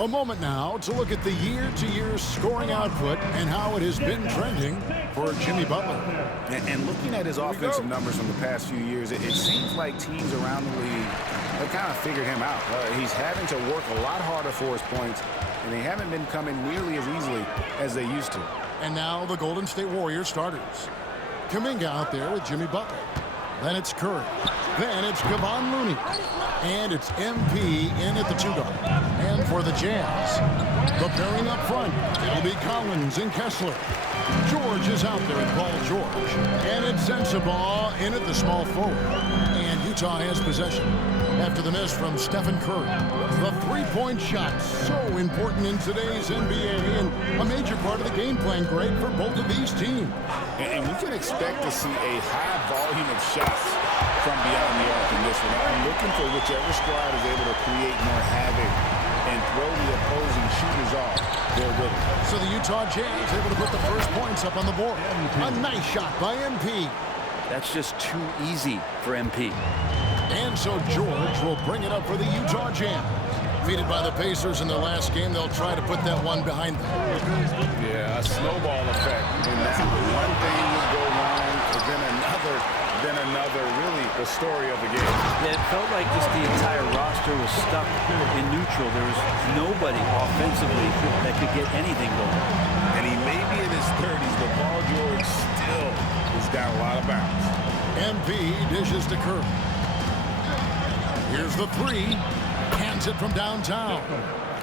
A moment now to look at the year-to-year scoring output and how it has been trending for Jimmy Butler. And looking at his offensive numbers from the past few years, it seems like teams around the league have kind of figured him out. He's having to work a lot harder for his points, and they haven't been coming nearly as easily as they used to. And now the Golden State Warriors starters. Kuminga out there with Jimmy Butler. Then it's Curry. Then it's Kevon Looney. And it's MP in at the 2-guard. And for the Jazz, the pairing up front, it'll be Collins and Kessler. George is out there at Paul George. And it's Sensabaugh in at the small forward. And Utah has possession after the miss from Stephen Curry. The three-point shot, so important in today's NBA and a major part of the game plan, Greg, for both of these teams. And we can expect to see a high volume of shots from beyond the arc in this one. I'm looking for whichever squad is able to create more havoc and throw the opposing shooters off their rhythm. So the Utah Jazz able to put the first points up on the board. A nice shot by MP. That's just too easy for MP. And so George will bring it up for the Utah Jazz. Defeated by the Pacers in their last game, they'll try to put that one behind them. Yeah, a snowball effect. And that one thing would go wrong, then another, really the story of the game. Yeah, it felt like just the entire roster was stuck in neutral. There was nobody offensively that could get anything going. And he may be in his 30s, but Paul George still has got a lot of bounce. MP dishes to Curry. Here's the three. Hands it from downtown.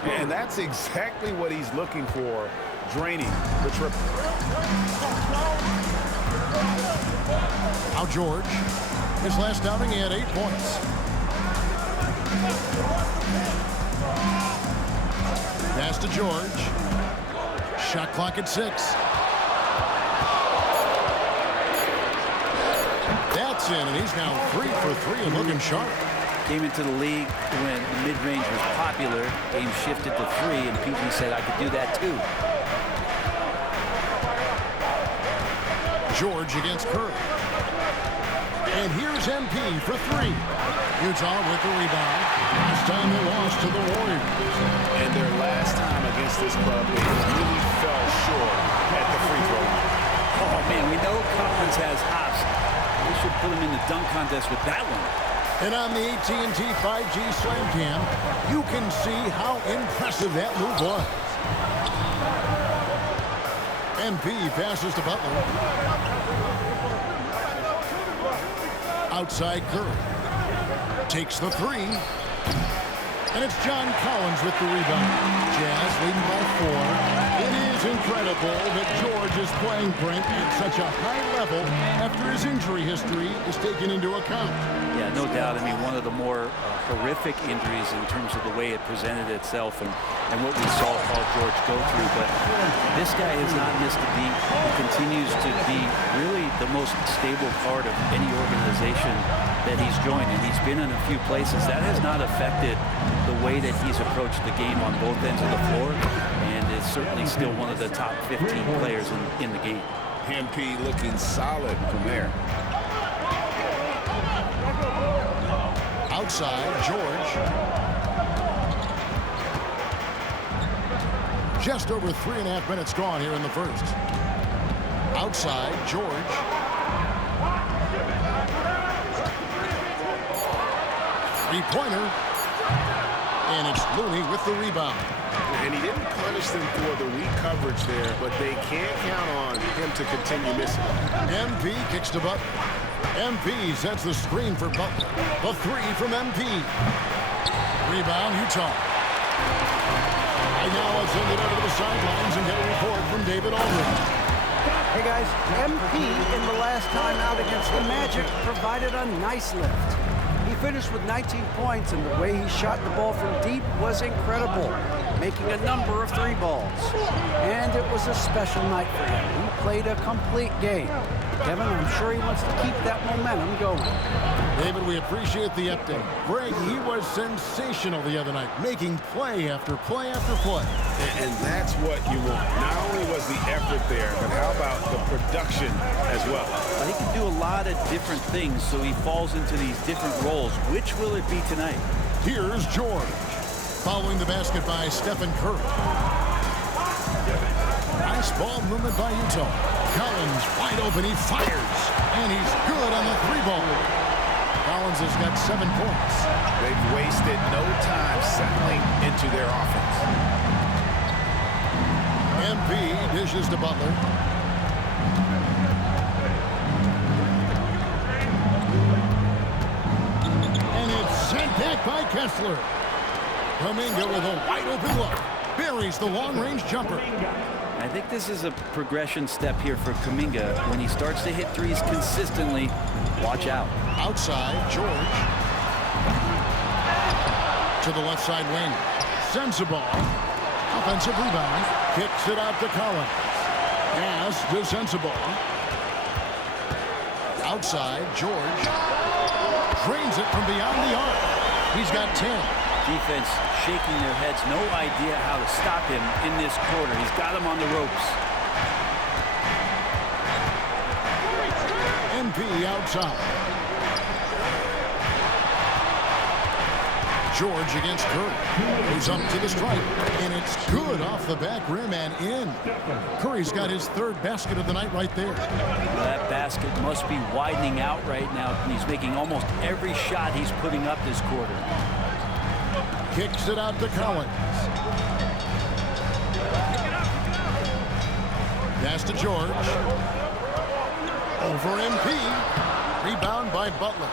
And that's exactly what he's looking for, draining the triple. Now George. His last outing, he had 8 points. Pass to George. Shot clock at 6. That's in, and he's now 3 for 3 and looking sharp. Came into the league when mid-range was popular. Game shifted to 3, and PG said, I could do that too. George against Curry. And here's MP for 3. Utah with the rebound. Last time they lost to the Warriors. And their last time against this club, they really fell short at the free throw line. Oh, man, we know Conference has hops. We should put him in the dunk contest with that one. And on the AT&T 5G Slam Cam, you can see how impressive that move was. MP passes to Butler. Outside Curry. Takes the 3. And it's John Collins with the rebound. Jazz leading by 4. It is incredible that George is playing Brent at such a high level after his injury history is taken into account. Yeah, no doubt. I mean, one of the more horrific injuries in terms of the way it presented itself and what we saw Paul George go through. But this guy has not missed a beat. He continues to be really the most stable part of any organization that he's joined. And he's been in a few places. That has not affected the way that he's approached the game on both ends of the floor. And is certainly still one of the top 15 players in the game. MP looking solid from there. Outside, George. Just over 3.5 minutes gone here in the first. Outside, George. Three-pointer. And it's Looney with the rebound. And he didn't punish them for the weak coverage there, but they can't count on him to continue missing. MP kicks to Butler. MP sets the screen for Butler. The 3 from MP. Rebound, Utah. And now let's send it over to the sidelines and get a report from David Aldridge. Hey guys, MP in the last time out against the Magic provided a nice lift. He finished with 19 points, and the way he shot the ball from deep was incredible, making a number of 3 balls. And it was a special night for him. He played a complete game. Kevin, I'm sure he wants to keep that momentum going. David, we appreciate the update. Greg, he was sensational the other night, making play after play after play. And that's what you want. Not only was the effort there, but how about the production as well? He can do a lot of different things, so he falls into these different roles. Which will it be tonight? Here's George. Following the basket by Stephen Curry. Nice ball movement by Utah. Collins wide open. He fires. And he's good on the 3-ball. Collins has got 7 points. They've wasted no time settling into their offense. MP dishes to Butler. And it's sent back by Kessler. Kuminga with a wide open look. Buries the long-range jumper. I think this is a progression step here for Kuminga. When he starts to hit threes consistently, watch out. Outside, George. To the left side wing. Sends the ball. Offensive rebound. Kicks it out to Collins. Pass to Sensabaugh. Outside, George. Drains it from beyond the arc. He's got 10. Defense shaking their heads. No idea how to stop him in this quarter. He's got him on the ropes. MP outside. George against Curry. Moves up to the stripe. And it's good off the back rim and in. Curry's got his 3rd basket of the night right there. Well, that basket must be widening out right now. He's making almost every shot he's putting up this quarter. Kicks it out to Collins. Pass to George. Over MP. Rebound by Butler.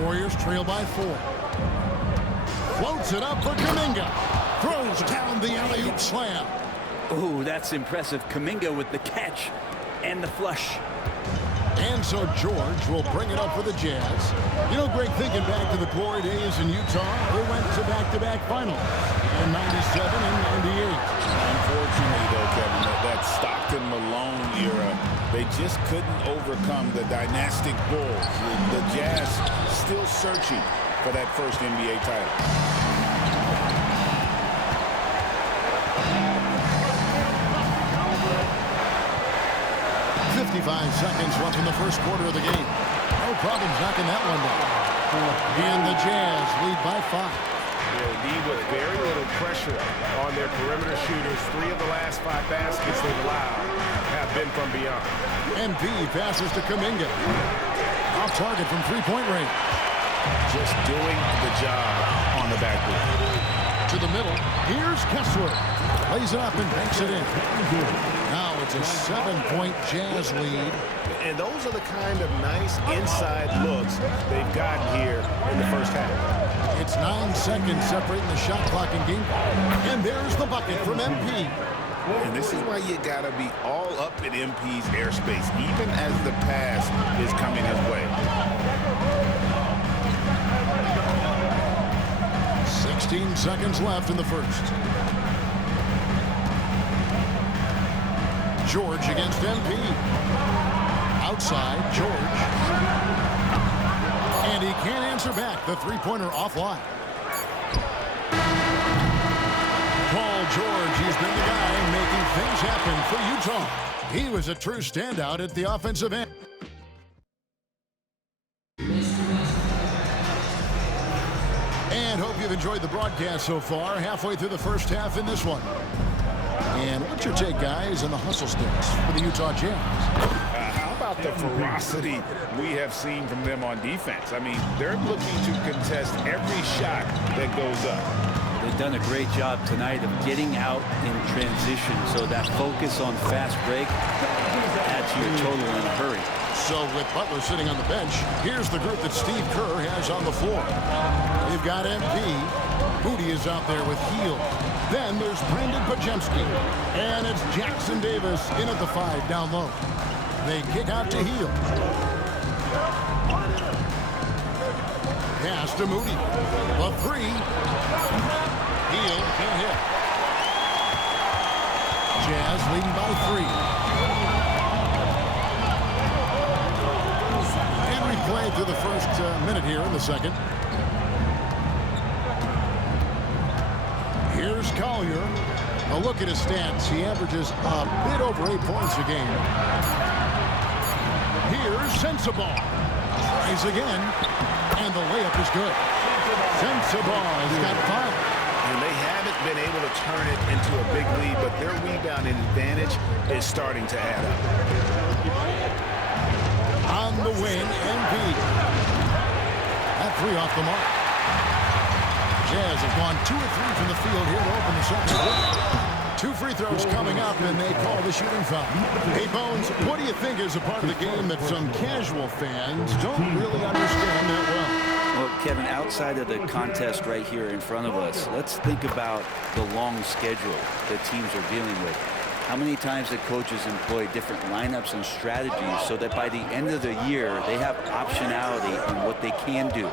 Warriors trail by 4. Floats it up for Kuminga. Throws down the alley-oop slam. Ooh, that's impressive. Kuminga with the catch and the flush. And so George will bring it up for the Jazz. You know, Greg, thinking back to the glory days in Utah, they went to back-to-back finals in 97 and 98. Unfortunately, though, Kevin, that Stockton-Malone era, they just couldn't overcome the dynastic Bulls. The Jazz still searching for that first NBA title. 55 seconds left in the first quarter of the game. No problems knocking that one down. And the Jazz lead by 5. They lead with very little pressure on their perimeter shooters. 3 of the last 5 baskets they've allowed have been from beyond. MP passes to Kuminga. Off target from 3-point range. Just doing the job on the backboard. To the middle. Here's Kessler. Lays it up and banks it in. Now it's a 7-point Jazz lead. And those are the kind of nice inside looks they've gotten here in the first half. It's 9 seconds separating the shot clock and game. And there's the bucket from MP. And this is why you got to be all up in MP's airspace, even as the pass is coming his way. 16 seconds left in the first. George against MP. Outside, George. And he can't answer back. The 3-pointer offline. Paul George, he's been the guy making things happen for Utah. He was a true standout at the offensive end. And hope you've enjoyed the broadcast so far. Halfway through the first half in this one. And what's your take, guys, on the hustle sticks for the Utah Jazz? How about the ferocity we have seen from them on defense? I mean, they're looking to contest every shot that goes up. They've done a great job tonight of getting out in transition, so that focus on fast break adds to your total in a hurry. So with Butler sitting on the bench, here's the group that Steve Kerr has on the floor. They've got MP. Moody is out there with Hield. Then there's Brandon Pajemski. And it's Jackson Davis in at the 5 down low. They kick out to Hield. Pass to Moody. The 3. Hield can't hit. Jazz leading by 3. Played through the first minute here in the second. Here's Collier. A look at his stats. He averages a bit over 8 points a game. Here's Sensabaugh. Tries again. And the layup is good. Sensabaugh has got 5. turn it into a big lead, but their rebounding advantage is starting to add up. On the wing, MP. That three off the mark. Jazz have gone 2 of 3 from the field here to open the second quarter. 2 free throws coming up, and they call the shooting foul. Hey, Bones, what do you think is a part of the game that some casual fans don't really understand that well? Well, Kevin, outside of the contest right here in front of us, let's think about the long schedule that teams are dealing with. How many times the coaches employ different lineups and strategies so that by the end of the year, they have optionality in what they can do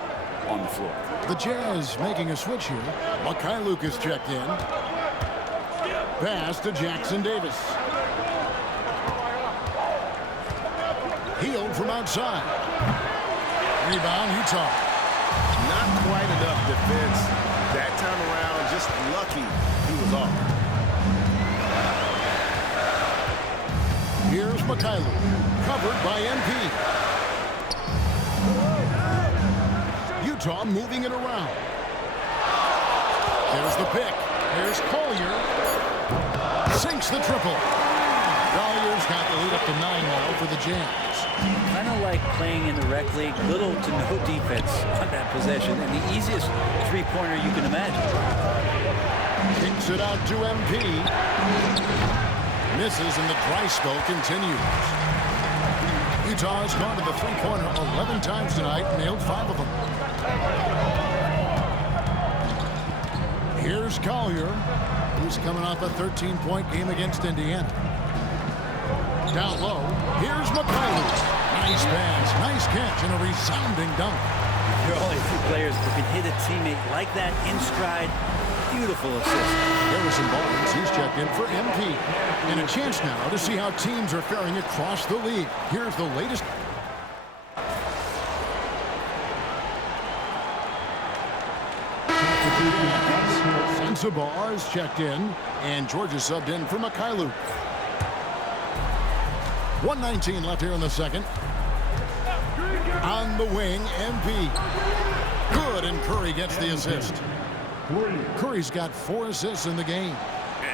on the floor. The Jazz making a switch here. MyCARRER is checked in. Pass to Jackson Davis. Healed from outside. Rebound, Utah. Not quite enough defense that time around. Just lucky he was off. Here's MyCARRER, covered by MP. Utah moving it around. There's the pick. Here's Collier. Sinks the triple. Collier's got the lead up to 9 now for the Jazz. Kind of like playing in the rec league, little to no defense on that possession, and the easiest three-pointer you can imagine. Kicks it out to MP. Misses, and the dry spell continues. Utah has gone to the three-pointer 11 times tonight, nailed 5 of them. Here's Collier. He's coming off a 13-point game against Indiana. Down low, here's MyCARRER. Nice pass, nice catch, and a resounding dunk. There are only a few players who can hit a teammate like that in stride. Beautiful assist. Harrison Barnes, he's checked in for MP. And a chance now to see how teams are faring across the league. Here's the latest. Sensabaugh is checked in, and Georgia subbed in for MyCARRER. 1:19 left here in the second. On the wing, MP. Good, and Curry gets the assist. Curry's got 4 assists in the game.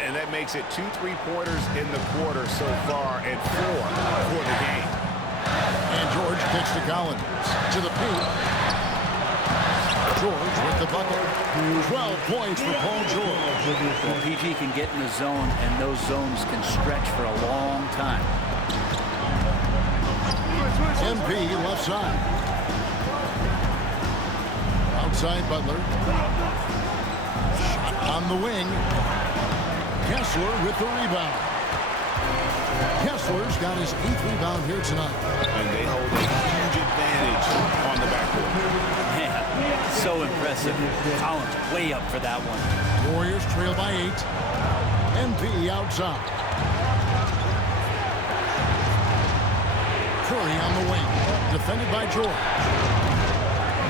And that makes it 2 3-pointers in the quarter so far and 4 for the game. And George kicks to Collins. To the paint. George with the bucket. 12 points for Paul George. Well, PG can get in the zone, and those zones can stretch for a long time. MP left side. Outside Butler. Shot on the wing. Kessler with the rebound. Kessler's got his 8th rebound here tonight. And they hold a huge advantage on the backcourt. Man, so impressive. Collins way up for that one. Warriors trail by 8. MP outside. Curry on the wing. Defended by George.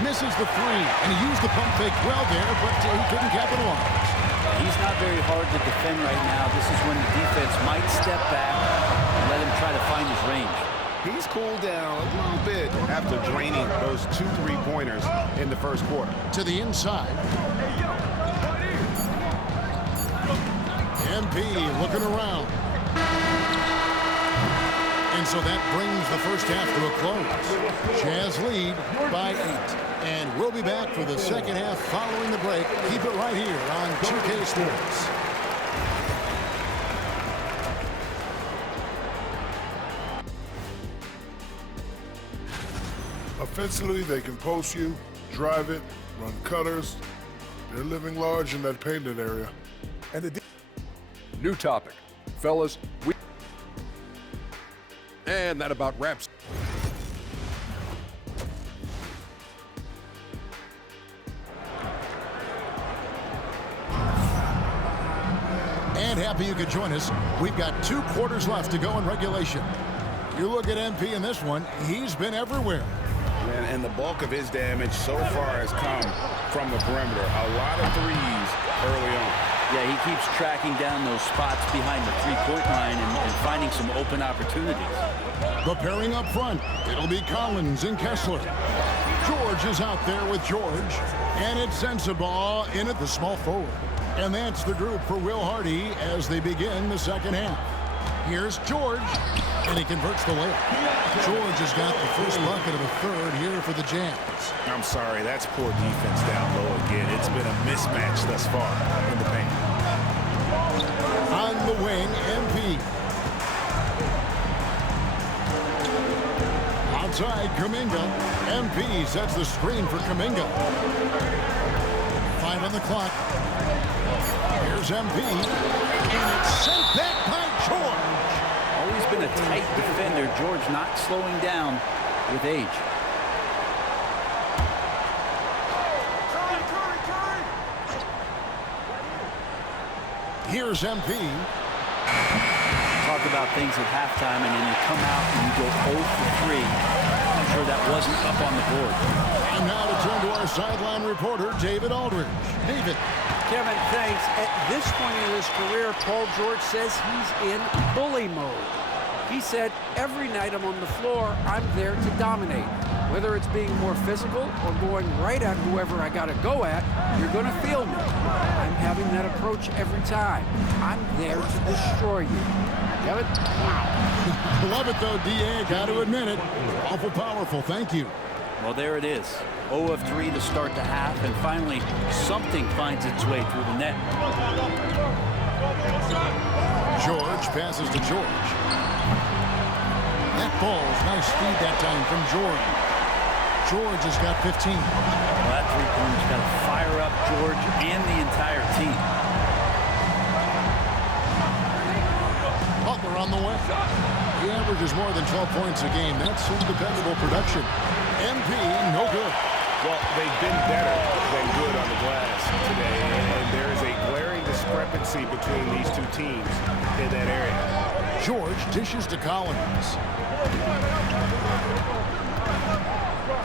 Misses the 3, and he used the pump fake well there, but he couldn't capitalize. He's not very hard to defend right now. This is when the defense might step back and let him try to find his range. He's cooled down a little bit after draining those 2 3-pointers in the first quarter. To the inside. MP looking around. And so that brings the first half to a close. Jazz lead by 8. And we'll be back for the second half following the break. Keep it right here on 2K Sports. Offensively, they can post you, drive it, run cutters. They're living large in that painted area. And the new topic, fellas. And that about wraps. And happy you could join us. We've got 2 quarters left to go in regulation. You look at MP in this one, he's been everywhere. And the bulk of his damage so far has come from the perimeter. A lot of threes early on. Yeah, he keeps tracking down those spots behind the three-point line and finding some open opportunities. Preparing up front, it'll be Collins and Kessler. George is out there with George. And it's Sensabaugh in at the small forward. And that's the group for Will Hardy as they begin the second half. Here's George, and he converts the layup. George has got the first bucket of the third here for the Jazz. I'm sorry, that's poor defense down low again. It's been a mismatch thus far in the paint. On the wing, MP. Outside, Kuminga. MP sets the screen for Kuminga. 5 on the clock. Here's MP. And it's sent back by George. Always been a tight defender. George not slowing down with age. Here's MP. Talk about things at halftime, and then you come out and you go 0 for 3. I'm sure that wasn't up on the board. And now to turn to our sideline reporter, David Aldridge. David. Kevin, thanks. At this point in his career, Paul George says he's in bully mode. He said, every night I'm on the floor, I'm there to dominate. Whether it's being more physical or going right at whoever I got to go at, you're going to feel me. I'm having that approach every time. I'm there to destroy you. Kevin? Wow. Love it, though, D.A. Got to admit it. Awful powerful. Thank you. Well, there it is. 0 of 3 to start the half, and finally something finds its way through the net. George passes to George. That ball's nice feed that time from George. George has got 15. Well, that three-pointer's got to fire up George and the entire team. Butler on the way. He averages more than 12 points a game. That's some dependable production. MP, no good. Well, they've been better than good on the glass today, and there is a glaring discrepancy between these two teams in that area. George dishes to Collins.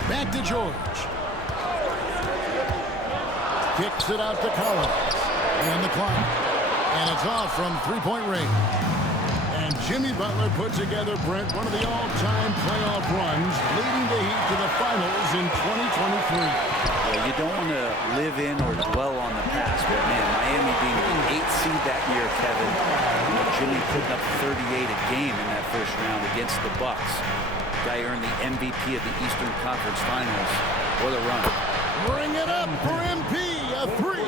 Back to George. Kicks it out to Collins. And the clock. And it's off from three-point range. And Jimmy Butler put together, Brent, one of the all-time playoff runs, leading the Heat to the finals in 2023. Well, you don't want to live in or dwell on the past, but man, Miami being the 8th seed that year, Kevin, Jimmy putting up 38 a game in that first round against the Bucks. Guy earned the MVP of the Eastern Conference Finals. What a run. Bring it up for MP, a 3.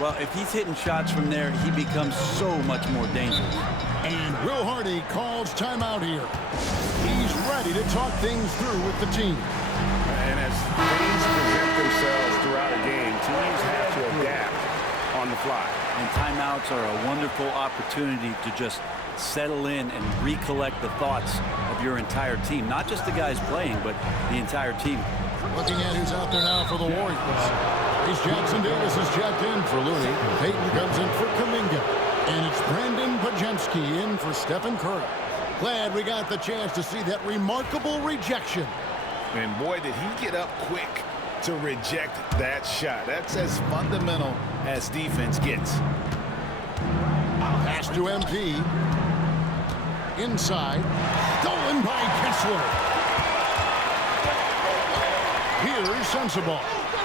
Well, if he's hitting shots from there, he becomes so much more dangerous. And Will Hardy calls timeout here. He's ready to talk things through with the team. And as things present themselves throughout a game, teams have to adapt on the fly. And timeouts are a wonderful opportunity to just settle in and recollect the thoughts of your entire team. Not just the guys playing, but the entire team. Looking at who's out there now for the Warriors. He's Jackson Davis is checked in for Looney. Payton comes in for Kuminga. And it's Brandon Pajemski in for Stephen Curry. Glad we got the chance to see that remarkable rejection. And boy, did he get up quick to reject that shot. That's as fundamental as defense gets. Pass to MP. Inside. Stolen by Kessler. Here's Sensabaugh.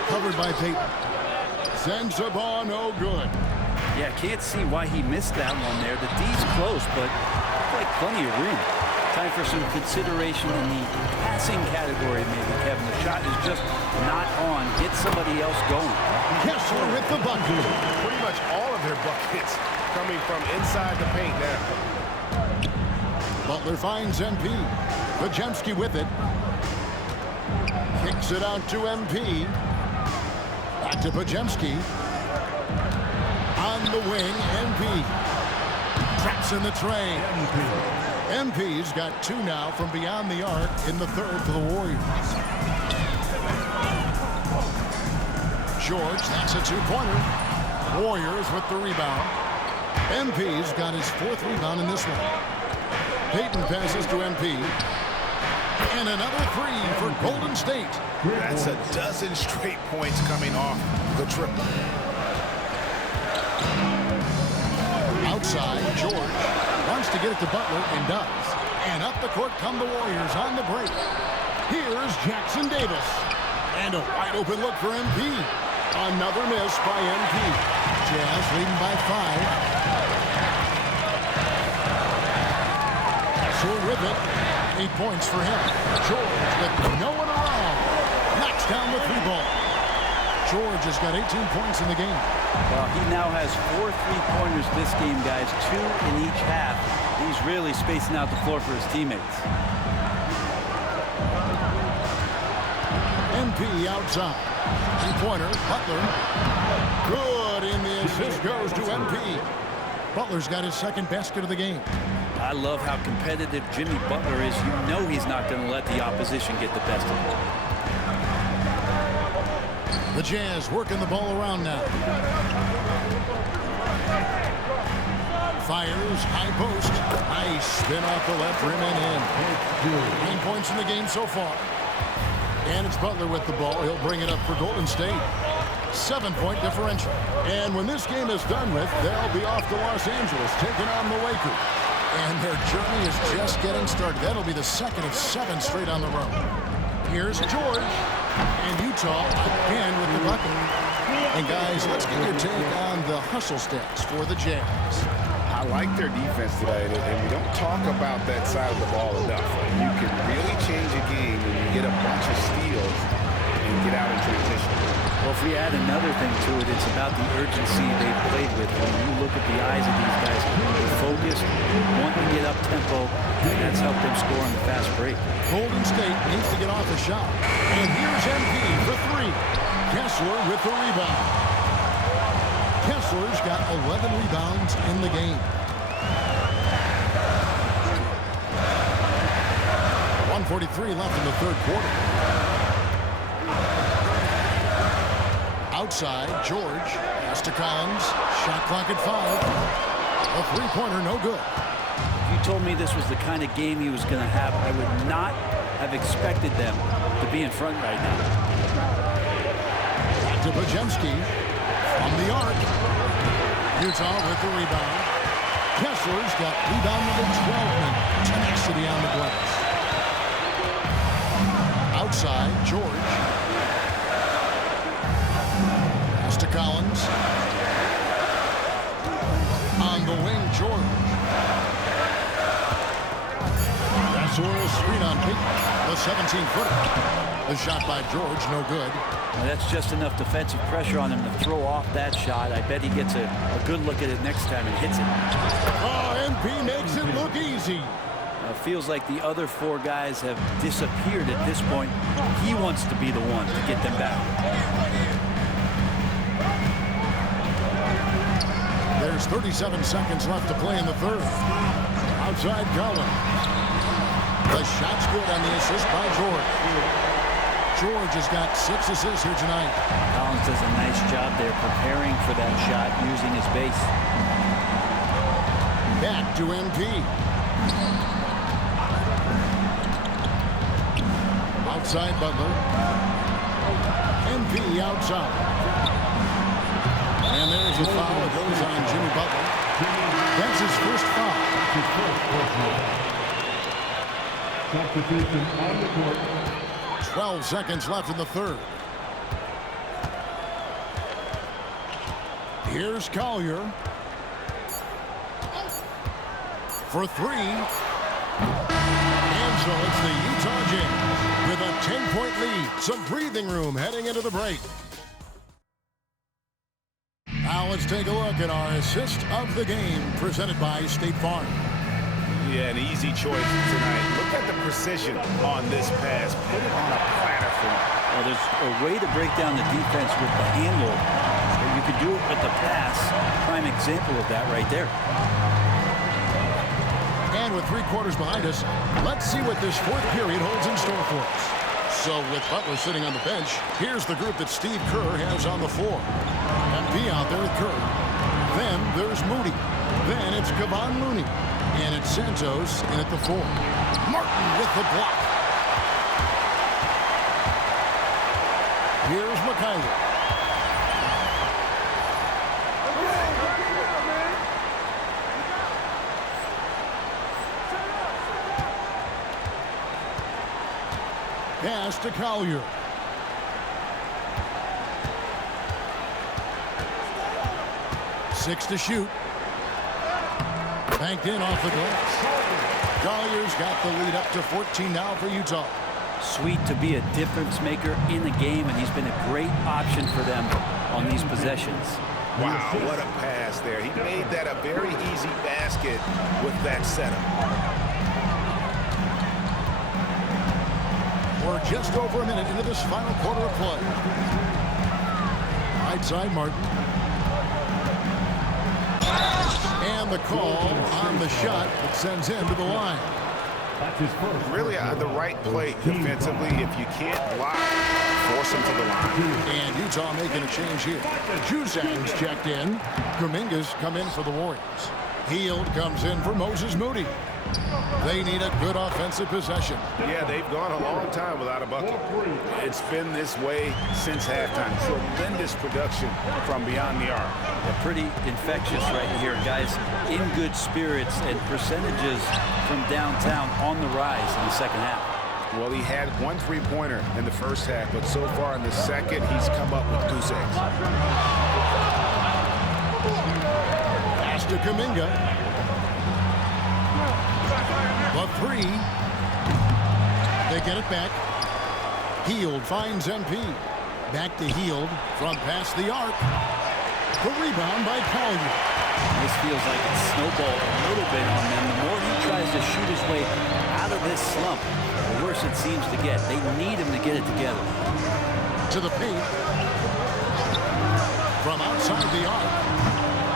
Covered by Payton. Sensabaugh, no good. Yeah, can't see why he missed that one there. The D's close, but like plenty of room. Time for some consideration in the passing category, maybe, Kevin. The shot is just not on. Get somebody else going. Kessler with the bucket. Pretty much all of their buckets coming from inside the paint now. Butler finds MP. Pajemski with it. Kicks it out to MP. Back to Pajemski. On the wing, MP. Traps in the train. MP's got 2 now from beyond the arc in the third for the Warriors. George, that's a 2-pointer. Warriors with the rebound. MP's got his 4th rebound in this one. Payton passes to MP. And another 3 for Golden State. That's a dozen straight points coming off the triple. Outside, George wants to get it to Butler and does. And up the court come the Warriors on the break. Here's Jackson Davis. And a wide open look for MP. Another miss by MP. Jazz leading by 5. So with it, 8 points for him. George with no one around. Knocks down the 3-ball. George has got 18 points in the game. Well, he now has 4 3-pointers this game, guys. 2 in each half. He's really spacing out the floor for his teammates. MP outside. 3-pointer, Butler. Good, and the assist goes to MP. Butler's got his second basket of the game. I love how competitive Jimmy Butler is. You know he's not going to let the opposition get the best of him. The Jazz working the ball around now. Fires, high post. Nice spin off the left rim and in. 9 points in the game so far. And it's Butler with the ball. He'll bring it up for Golden State. 7-point differential. And when this game is done with, they'll be off to Los Angeles, taking on the Lakers. And their journey is just getting started. That'll be the second of 7 straight on the road. Here's George. And Utah again with the bucket. And guys, let's get your take on the hustle stats for the Jazz. I like their defense today, and we don't talk about that side of the ball enough. You can really change a game when you get a bunch of steals and get out in transition. Well, if we add another thing to it, it's about the urgency they've played with. When you look at the eyes of these guys, they're focused, want to get up tempo, and that's helped them score on the fast break. Golden State needs to get off a shot. And here's MP for 3. Kessler with the rebound. Kessler's got 11 rebounds in the game. 1:43 left in the third quarter. Outside, George. Pass to Collins. Shot clock at 5. A 3-pointer, no good. If you told me this was the kind of game he was going to have, I would not have expected them to be in front right now. Back to Bajemski. From the arc. Utah with the rebound. Kessler's got rebound number 12 and tenacity on the glass. Outside, George. Pass to Collins. On the wing, George. That's a screen on Peyton. The 17-footer. The shot by George, no good. Well, that's just enough defensive pressure on him to throw off that shot. I bet he gets a good look at it next time and hits it. Oh, MP makes it look easy. Feels like the other 4 guys have disappeared at this point. He wants to be the one to get them back. There's 37 seconds left to play in the third. Outside Collins. The shot's good on the assist by George. George has got 6 assists here tonight. Collins does a nice job there preparing for that shot using his base. Back to MP. Outside Butler. MP outside. And there's a foul that goes on Jimmy Butler. That's his first foul. Substitution on the court. 12 seconds left in the third. Here's Collier. For 3. And so it's the Utah Jazz with a 10-point lead. Some breathing room heading into the break. Now let's take a look at our assist of the game presented by State Farm. Yeah, an easy choice tonight. Look at the precision on this pass. Put it on a platter for him. Well, there's a way to break down the defense with the handle. You could do it with the pass. Prime example of that right there. And with 3 quarters behind us, let's see what this 4th period holds in store for us. So with Butler sitting on the bench, here's the group that Steve Kerr has on the floor. MP out there with Kerr. Then there's Moody. Then it's Kevon Looney. And it's Santos in at the 4. Martin with the block. Here's McCarrer. Pass to Collier. 6 to shoot. Banked in off the glass. Collier's got the lead up to 14 now for Utah. Sweet to be a difference maker in the game, and he's been a great option for them on these possessions. Wow, what a pass there. He made that a very easy basket with that setup. We're just over a minute into this final quarter of play. Right side, Martin. And the call on the shot that sends him to the line. Really the right play defensively. If you can't block, force him to the line. And Utah making a change here. Juzang's checked in. Kuminga's come in for the Warriors. Hield comes in for Moses Moody. They need a good offensive possession. Yeah, they've gone a long time without a bucket. It's been this way since halftime. Tremendous production from beyond the arc. Pretty infectious right here, guys. In good spirits, and percentages from downtown on the rise in the second half. Well, he had 1 3-pointer in the first half, but so far in the second, he's come up with goose eggs. Pass to Kuminga. The 3. They get it back. Hield finds MP. Back to Hield from past the arc. The rebound by Collier. This feels like it's snowballed a little bit on them. The more he tries to shoot his way out of this slump, the worse it seems to get. They need him to get it together. To the paint. From outside the arc.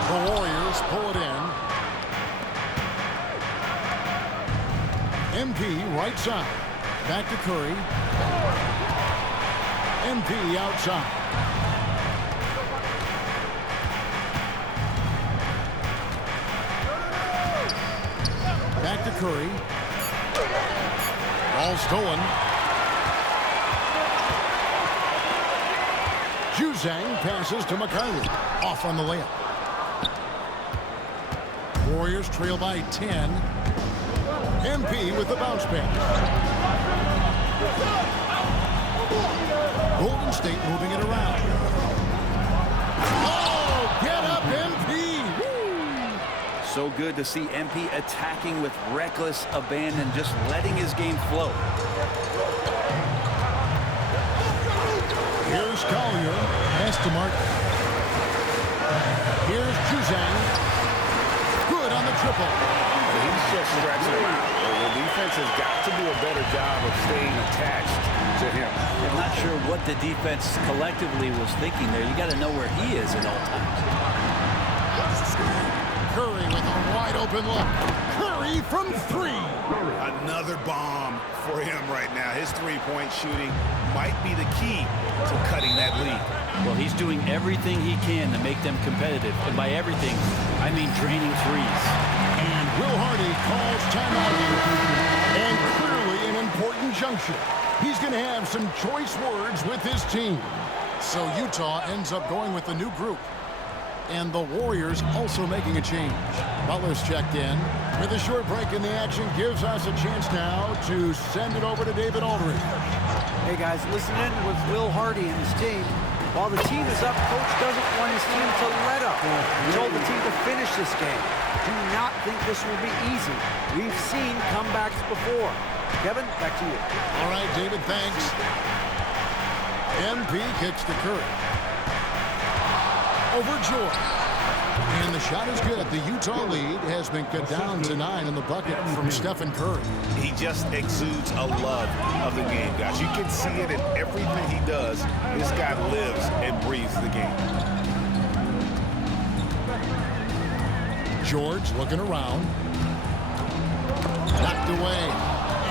The Warriors pull it in. MP right side. Back to Curry. MP outside. Back to Curry. Ball stolen. Juzang passes to McCarrell. Off on the layup. Warriors trail by 10. MP with the bounce pass. Golden State moving it around. Oh, get up, MP! Woo! So good to see MP attacking with reckless abandon, just letting his game flow. Here's Collier. Pass to Martin. Here's Juzang. Good on the triple. He's just stretching him out. The defense has got to do a better job of staying attached to him. I'm not sure what the defense collectively was thinking there. You got to know where he is at all times. Curry with a wide open look. Curry from 3. Another bomb for him right now. His three-point shooting might be the key to cutting that lead. Well, he's doing everything he can to make them competitive. And by everything, I mean draining threes. And Will Hardy calls timeout here. And clearly an important juncture. He's going to have some choice words with his team. So Utah ends up going with the new group. And the Warriors also making a change. Butler's checked in. With a short break in the action, gives us a chance now to send it over to David Aldridge. Hey guys, listen in with Will Hardy and his team. While the team is up, coach doesn't want his team to let up. He told the team to finish this game. Do not think this will be easy. We've seen comebacks before. Kevin, back to you. All right, David, thanks. MP kicks to Curry. Over George. And the shot is good. The Utah lead has been cut down to 9 in the bucket from Stephen Curry. He just exudes a love of the game, guys. You can see it in everything he does. This guy lives and breathes the game. George looking around. Knocked away.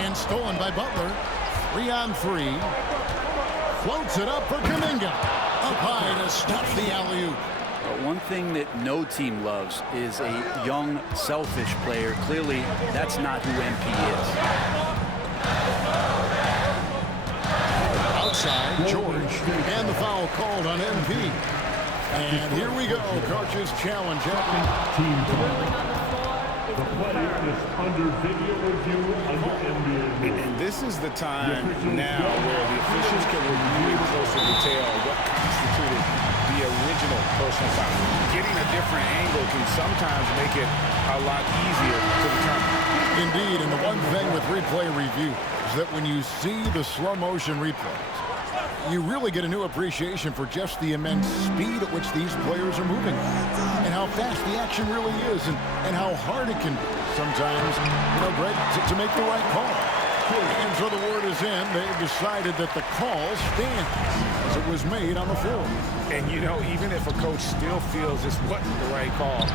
And stolen by Butler. 3-on-3. Floats it up for Kuminga. Up high to stuff the alley-oop. One thing that no team loves is a young, selfish player. Clearly, that's not who MP is. Outside, George. And the foul called on MP. And here we go. Coach's challenge. Team foul. The player is under video review under NBA. And this is the time now where the officials can review in closer detail what constituted the original personal foul. Getting a different angle can sometimes make it a lot easier to determine. Indeed, and the one thing with replay review is that when you see the slow motion replays, you really get a new appreciation for just the immense speed at which these players are moving and how fast the action really is and how hard it can be sometimes, Greg, to make the right call. And so the word is in. They've decided that the call stands as it was made on the floor. And, even if a coach still feels this wasn't the right call,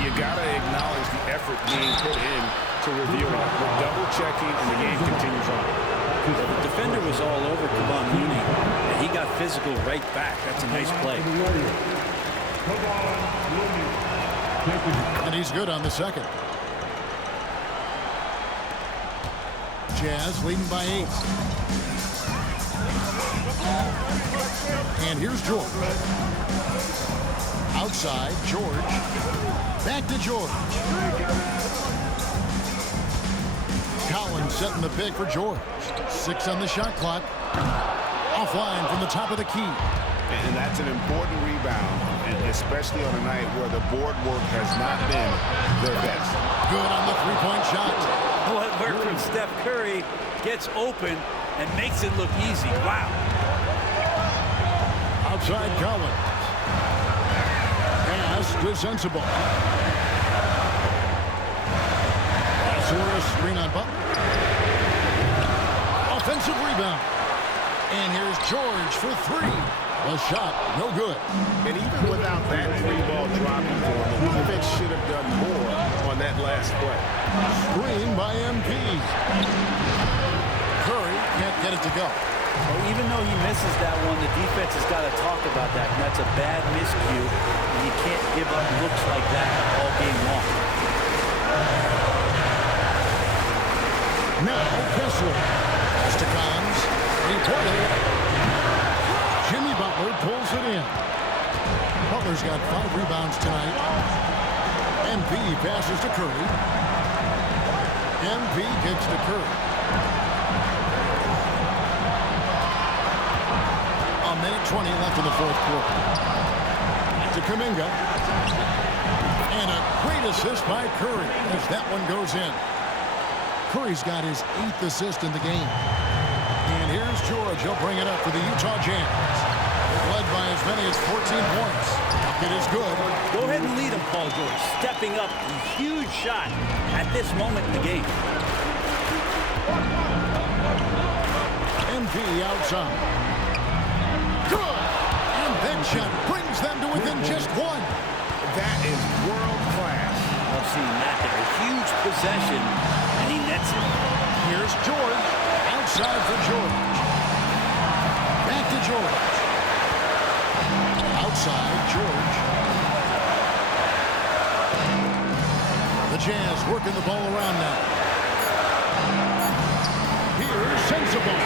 you got to acknowledge the effort being put in to review it. We're double-checking, and the game continues on. The defender was all over Kevon Looney, and he got physical right back. That's a nice play. And he's good on the second. Jazz leading by 8. And here's George. Outside, George. Back to George. Collins setting the pick for George. 6 on the shot clock. Offline from the top of the key. And that's an important rebound, especially on a night where the board work has not been their best. Good on the three-point shot. What work from Steph Curry, gets open and makes it look easy. Wow. Outside Collins. Pass to Sensible. Pass screen on Butler. Offensive rebound. And here's George for 3. A shot, no good. And even without that 3-ball dropping for him, the defense should have done more on that last play. Screen by MP. Curry can't get it to go. Well, even though he misses that one, the defense has got to talk about that, and that's a bad miscue, and you can't give up looks like that all game long. Now Kessler. Stacons. Replay. Jimmy Butler pulls it in. Butler's got 5 rebounds tonight. MP passes to Curry. MP kicks to Curry. A minute 20 left in the fourth quarter. To Kuminga. And a great assist by Curry as that one goes in. Curry's got his 8th assist in the game. And here's George. He'll bring it up for the Utah Jazz. They've led by as many as 14 points. It is good. Go ahead and lead him, Paul George. Stepping up. A huge shot at this moment in the game. MP outside. Good. And that shot brings them to within just 1. That is world class. I've seen that there. A huge possession, and he nets it. Here's George. Outside for George. Back to George. Outside, George. The Jazz working the ball around now. Here's Sensible.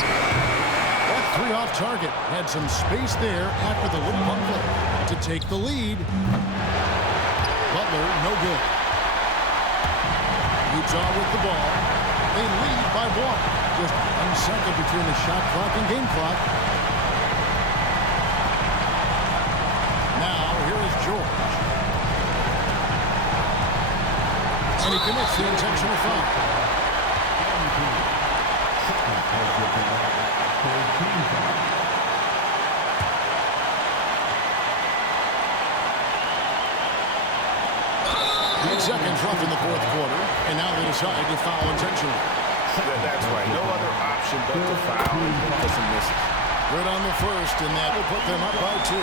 That 3 off target. Had some space there after the little pump to take the lead. Butler, no good. Utah with the ball. They lead by 1. Just 1 second between the shot clock and game clock. Now, here is George. And he commits the intentional foul. Seconds left in the fourth quarter, and now they decide to foul intentionally. That's right. No other option but to foul and put some misses. Good on the first, and that will put them up by 2.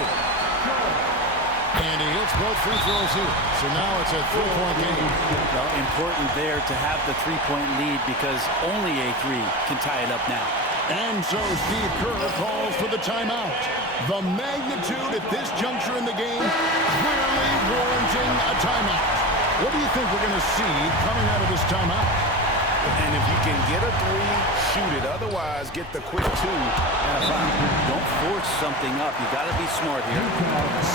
And he hits both free throws here. So now it's a 3-point game. Well, important there to have the 3-point lead because only a 3 can tie it up now. And so Steve Kerr calls for the timeout. The magnitude at this juncture in the game clearly warranting a timeout. What do you think we're going to see coming out of this timeout? And if you can get a 3, shoot it. Otherwise, get the quick 2 and a foul. Don't force something up. You got to be smart here.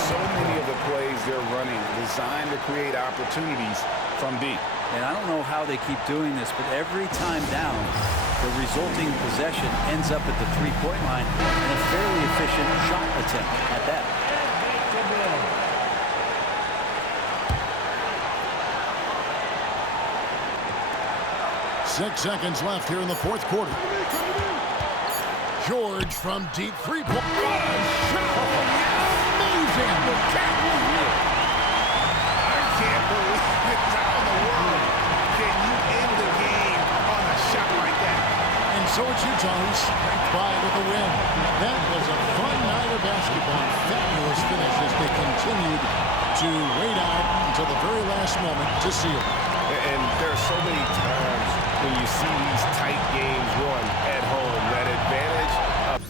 So many of the plays they're running designed to create opportunities from deep. And I don't know how they keep doing this, but every time down, the resulting possession ends up at the 3-point line and a fairly efficient shot attempt at that. 6 seconds left here in the fourth quarter. George from deep three-point. Amazing! I can't believe it. How in the world can you end the game on a shot like that? And so it's Utah who scraped by with a win. That was a fun night of basketball. Fabulous finish as they continued to wait out until the very last moment to seal it. And there are so many times when you see these tight games won at home, that advantage of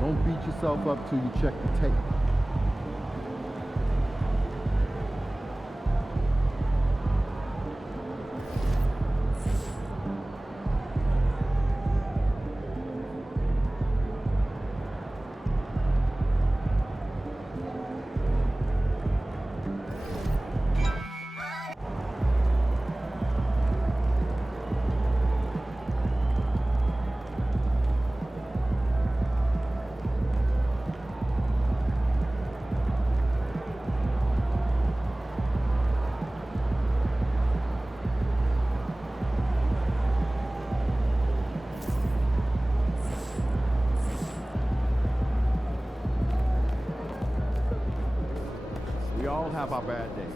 Don't beat yourself up till you check the tape. We all have our bad days.